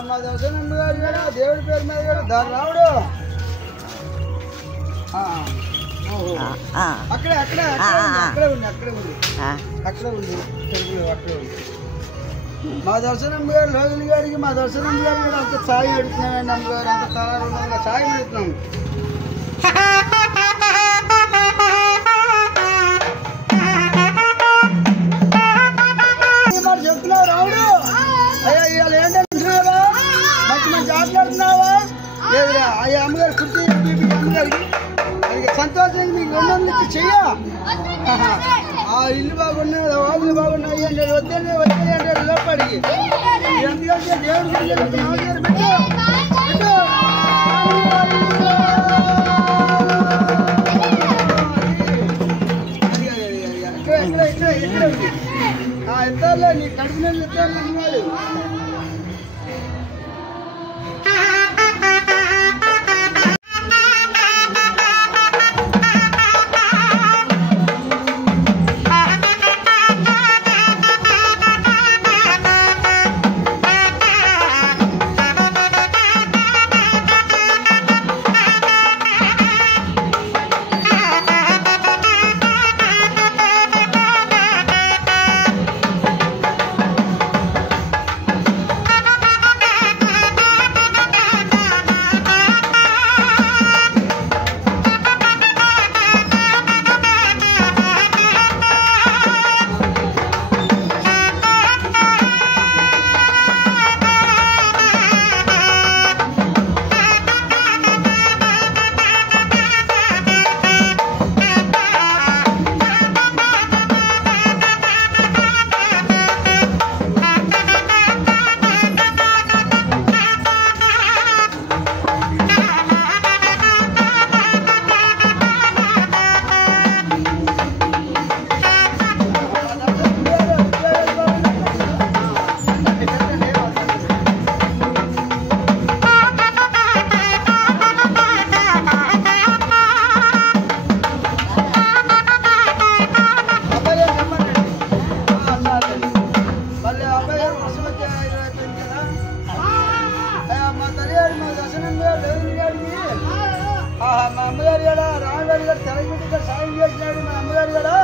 మా దర్శనం గారు కూడా దేవుడి పేరు మీద కూడా దాని రావుడు అక్కడే అక్కడే అక్కడే ఉంది అక్కడే ఉంది అక్కడే ఉంది అక్కడే ఉంది మా దర్శనం గారు లోగిలి గారికి మా దర్శనం గారు కూడా అంత సాయం పెడుతున్నామండి అమ్మగారు అంత తలారుగా సాయం పెడుతున్నాం చెప్తున్నావు రావుడు అయ్యా ఇవాళ ఏంటంటున్నావా మంచి మంచి ఆటలాడుతున్నావా లేదురా అయ్యా అమ్మగారు కుర్చీ అమ్మగారికి అది సంతోషంగా మీకు ఉన్నందుకు చెయ్య ఆ ఇల్లు బాగున్నాయి వాగులు బాగున్నాయి అంటే వద్దని వద్దని అంటాడు లోపడికి ఎందుకంటే దేవుడు ఇక్కడ ఉంది ఎత్తాలే నీ కడుపు నెలలు ఎత్తాలి మా అమ్మగారు కూడా రామగారు గారు తెలంగాణ సాయం చేసినాడు మా అమ్మగారు కూడా